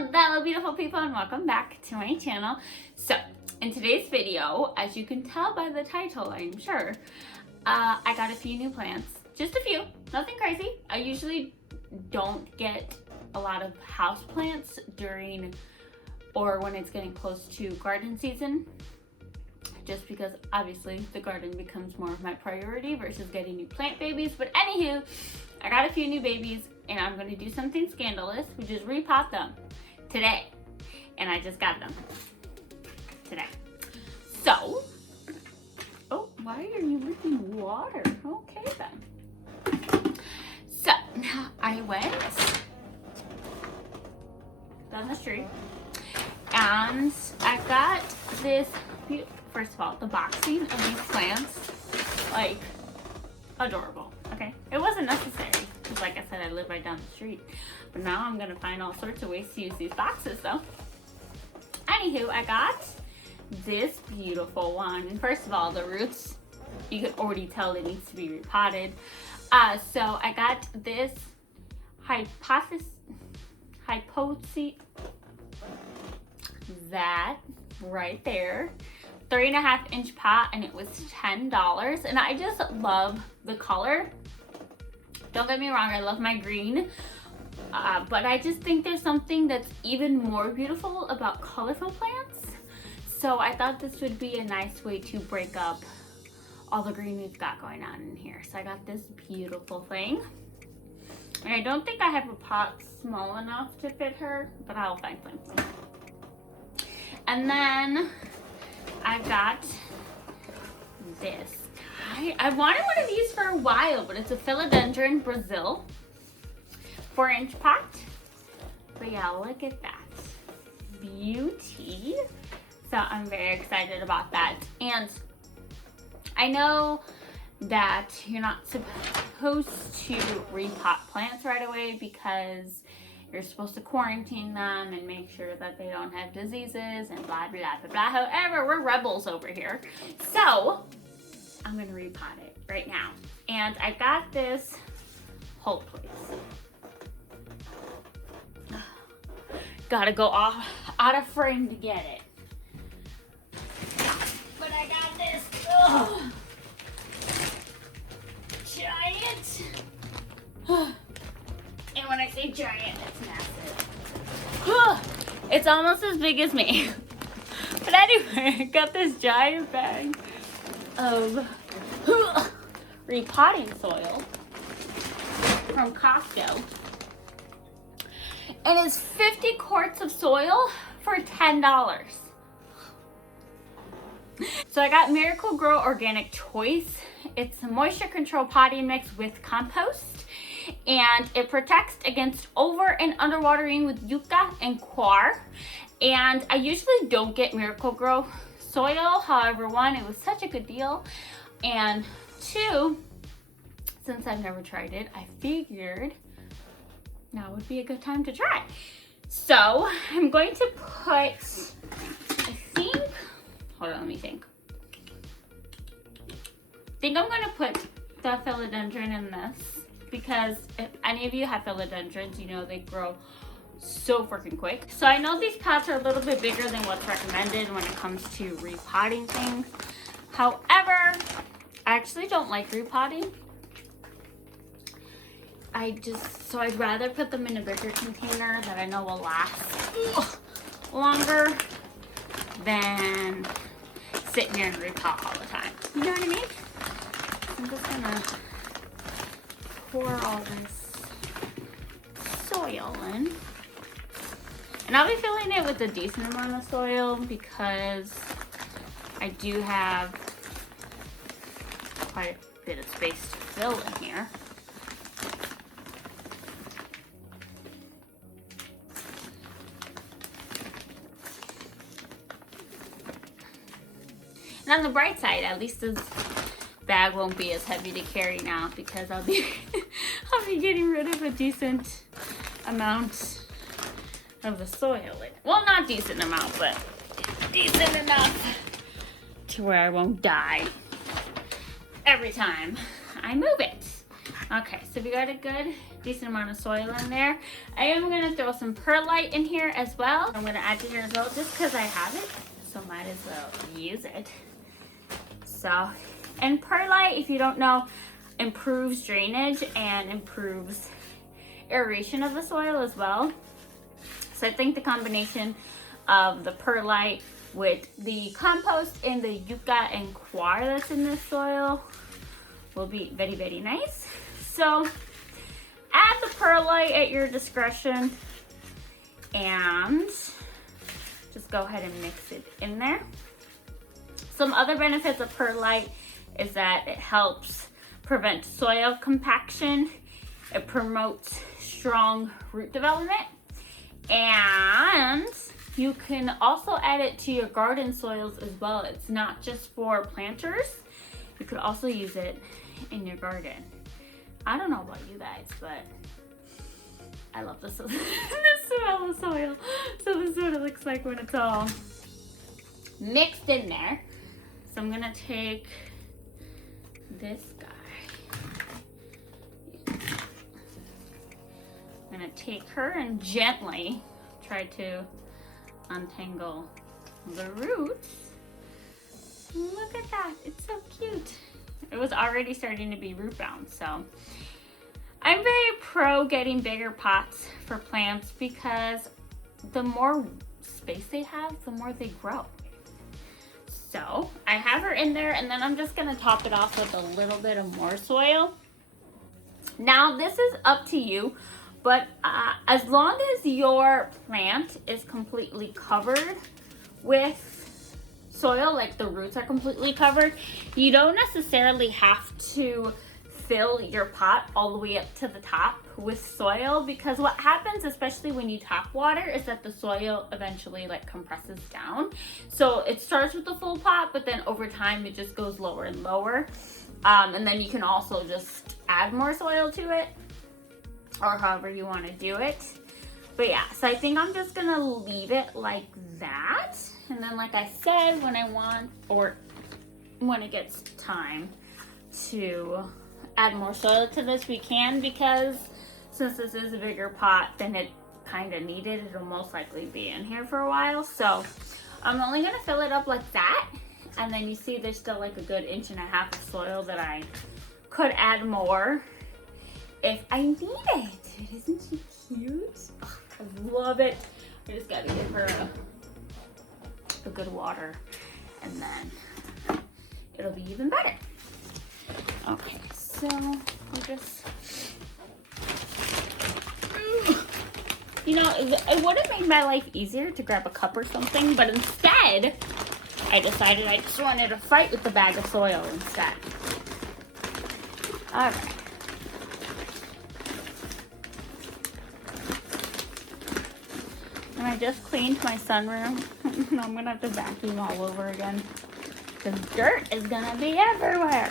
Hello beautiful people and welcome back to my channel. So in today's video, as you can tell by the title, I'm sure, I got a few new plants. Just a few, nothing crazy. I usually don't get a lot of house plants during or when it's getting close to garden season, just because obviously the garden becomes more of my priority versus getting new plant babies. But anywho, I got a few new babies and I'm going to do something scandalous, which is repot them today. And I just got them today. So, oh, why are you leaking water? Okay then. So, I went down the street and I got this, first of all, the boxing of these plants, like, adorable, okay? It wasn't necessary, because like I said, I live right down the street. But now I'm gonna find all sorts of ways to use these boxes though. Anywho, I got this beautiful one. And first of all, the roots, you can already tell it needs to be repotted. So I got this hypothesis, that right there, 3.5 inch pot, and it was $10. And I just love the color. Don't get me wrong, I love my green. But I just think there's something that's even more beautiful about colorful plants. So I thought this would be a nice way to break up all the green we've got going on in here. So I got this beautiful thing. And I don't think I have a pot small enough to fit her, but I'll find something. And then I got this. I wanted one of these for a while, but it's a philodendron Brazil 4-inch pot. But yeah, look at that beauty. So I'm very excited about that. And I know that you're not supposed to repot plants right away because you're supposed to quarantine them and make sure that they don't have diseases and blah, blah, blah, blah. However, we're rebels over here. So I'm gonna repot it right now. And I got this, hold please. Gotta go out of frame to get it. But I got this, giant. And when I say giant, it's massive. It's almost as big as me. But anyway, I got this giant bag of repotting soil from Costco. And it's 50 quarts of soil for $10. So I got Miracle Grow Organic Choice. It's a moisture control potting mix with compost. And it protects against over and underwatering with yucca and coir. And I usually don't get Miracle Grow soil. However, one, it was such a good deal. And two, since I've never tried it, I figured now would be a good time to try. So I'm going to put, I think, hold on, let me think. I think I'm going to put the philodendron in this because if any of you have philodendrons, you know they grow so freaking quick. So I know these pots are a little bit bigger than what's recommended when it comes to repotting things. However, I actually don't like repotting. So I'd rather put them in a bigger container that I know will last longer than sitting here and repot all the time. You know what I mean? I'm just gonna pour all this soil in. And I'll be filling it with a decent amount of soil because I do have quite a bit of space to fill in here. And on the bright side, at least this bag won't be as heavy to carry now because I'll be getting rid of a decent amount of the soil in it. Well, not decent amount, but decent enough to where I won't die every time I move it. Okay, so we got a good decent amount of soil in there. I am going to throw some perlite in here as well. I'm going to add to here as well just because I have it, so might as well use it. So, and perlite, if you don't know, improves drainage and improves aeration of the soil as well. So I think the combination of the perlite with the compost and the yucca and coir that's in this soil will be very, very nice. So add the perlite at your discretion and just go ahead and mix it in there. Some other benefits of perlite is that it helps prevent soil compaction. It promotes strong root development, and you can also add it to your garden soils as well. It's not just for planters. You could also use it in your garden. I don't know about you guys, but I love the smell of soil. So this is what it looks like when it's all mixed in there. So I'm gonna take this guy. I'm gonna take her and gently try to untangle the roots. Look at that, it's so cute. It was already starting to be root bound, so I'm very pro getting bigger pots for plants because the more space they have, the more they grow. So I have her in there, and then I'm just gonna top it off with a little bit of more soil. Now this is up to you, but as long as your plant is completely covered with soil, like the roots are completely covered, you don't necessarily have to fill your pot all the way up to the top with soil, because what happens, especially when you top water, is that the soil eventually like compresses down. So it starts with the full pot, but then over time it just goes lower and lower. And then you can also just add more soil to it, or however you want to do it. But yeah, so I think I'm just gonna leave it like that. And then like I said, when I want, or when it gets time to add more soil to this, we can, because since this is a bigger pot than it kind of needed, it'll most likely be in here for a while. So I'm only gonna fill it up like that. And then you see there's still like a good 1.5 inches of soil that I could add more if I need it. Isn't she cute? Oh, I love it. I just gotta give her a good water, and then it'll be even better. Okay, so we'll just, you know, it would have made my life easier to grab a cup or something, but instead I decided I just wanted to fight with the bag of soil instead. All right. And I just cleaned my sunroom. I'm gonna have to vacuum all over again because dirt is gonna be everywhere.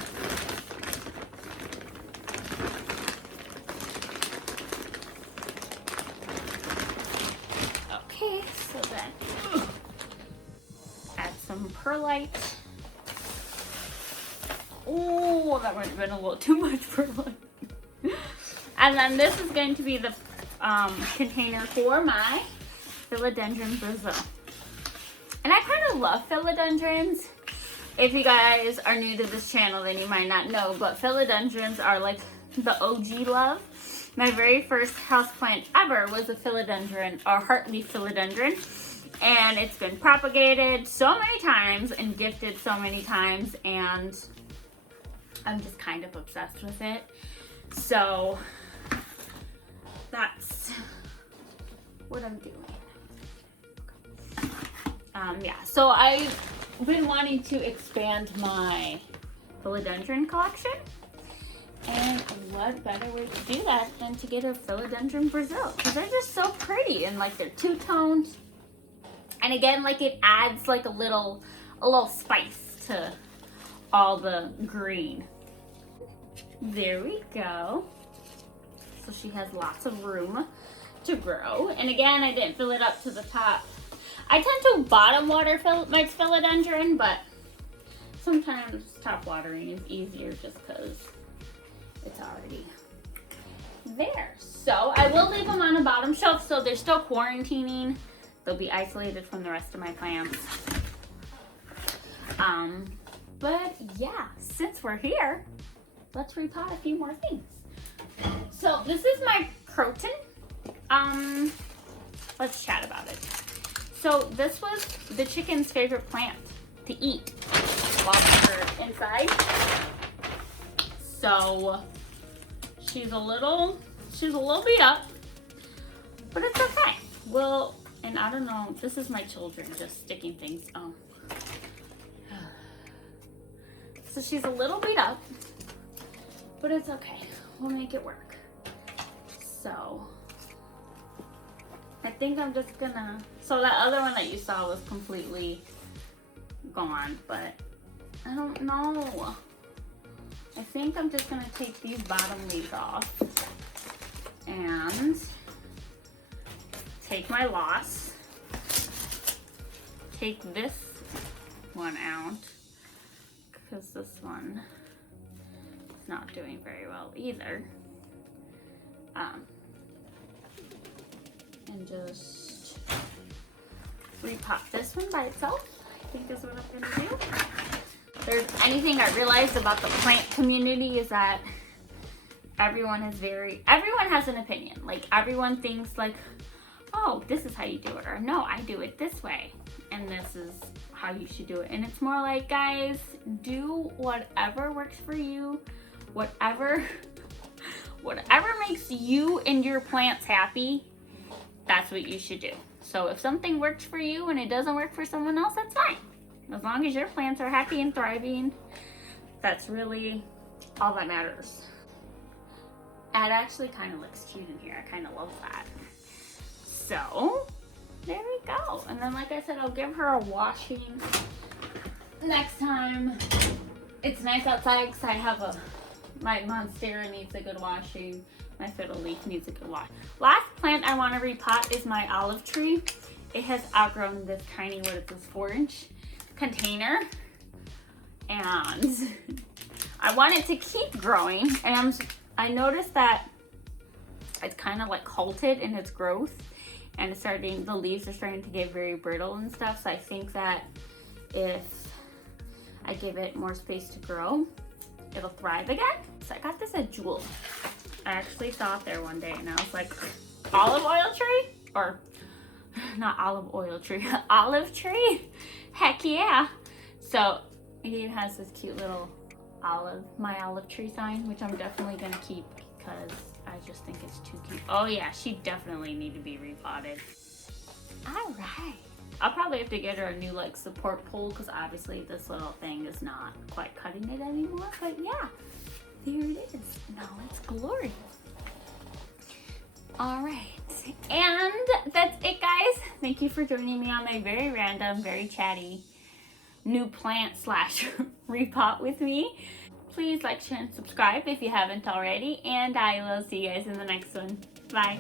Okay, so then add some perlite. Oh, that might have been a little too much perlite. And then this is going to be the container for my philodendron Brazil. And I kind of love philodendrons. If you guys are new to this channel, then you might not know, but philodendrons are like the OG love. My very first houseplant ever was a philodendron, or heartleaf philodendron. And it's been propagated so many times and gifted so many times, and I'm just kind of obsessed with it. So that's what I'm doing. Yeah, so I've been wanting to expand my philodendron collection, and what better way to do that than to get a philodendron Brazil, because they're just so pretty, and like they're two-toned, and again, like it adds like a little spice to all the green. There we go. So she has lots of room to grow, and again, I didn't fill it up to the top. I tend to bottom water my philodendron, but sometimes top watering is easier just because it's already there. So I will leave them on a bottom shelf so they're still quarantining. They'll be isolated from the rest of my plants. But yeah, since we're here, let's repot a few more things. So this is my croton. Let's chat about it. So this was the chicken's favorite plant to eat while they were inside. So she's a little beat up, but it's okay. Well, and I don't know, this is my children just sticking things. Oh. So she's a little beat up, but it's okay. We'll make it work. So I think I'm just gonna, so that other one that you saw was completely gone, but I don't know. I think I'm just gonna take these bottom leaves off and take my loss, take this one out, because this one is not doing very well either. And just repot this one by itself, I think is what I'm gonna do. There's anything I realized about the plant community is that everyone has an opinion. Like everyone thinks like, oh, this is how you do it, or no, I do it this way, and this is how you should do it. And it's more like, guys, do whatever works for you, whatever makes you and your plants happy, that's what you should do. So if something works for you and it doesn't work for someone else, that's fine. As long as your plants are happy and thriving, that's really all that matters. It actually kind of looks cute in here. I kind of love that. So there we go. And then like I said, I'll give her a washing next time. It's nice outside because I have my monstera needs a good washing. My fiddle leaf needs a good wash. Last plant I want to repot is my olive tree. It has outgrown this tiny, what is this, 4-inch container. And I want it to keep growing. And I noticed that it's kind of like halted in its growth. And it's the leaves are starting to get very brittle and stuff. So I think that if I give it more space to grow, it'll thrive again. So I got this at Jewel. I actually saw it there one day and I was like, olive oil tree? Or not olive oil tree, olive tree? Heck yeah. So it has this cute little my olive tree sign, which I'm definitely gonna keep because I just think it's too cute. Oh yeah, she definitely need to be repotted. All right. I'll probably have to get her a new like support pole because obviously this little thing is not quite cutting it anymore. But yeah, there it is. Now it's glorious. All right. And that's it, guys. Thank you for joining me on my very random, very chatty new plant / repot with me. Please like, share, and subscribe if you haven't already. And I will see you guys in the next one. Bye.